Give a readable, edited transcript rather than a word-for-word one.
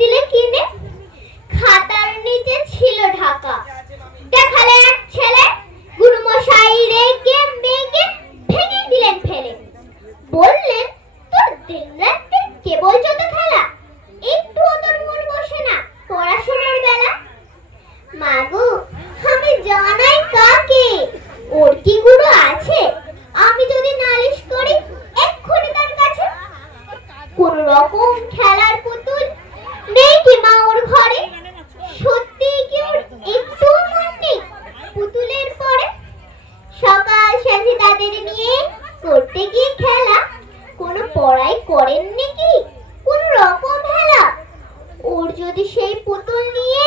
দিলে কিনে, খাতার নিচে ছিল ঢাকা। দেখালে এক ছেলে, গুরুমশাই রেগে মেগে ভেঙে দিলেন ফেলে। বললেন, তোর দিন রাত্রি কেবল যত খেলা, একটুও তোর মন বসে না পড়াশোনার বেলা। মাগো, আমি জানাই কাকে, ওর কি গুরু আছে? আমি যদি নালিশ করি এক্ষুনি তার কাছে। কোন রকম খেলার পুতুল নেই কি মা ওর ঘরে? সত্যি কি ওর একটু মন নেই পুতুলের পরে? সকাল সাথে তাদের নিয়ে করতে গিয়ে খেলা, কোন পড়াই করেন নাকি কোন রকম হেলা? ওর যদি সেই পুতুল নিয়ে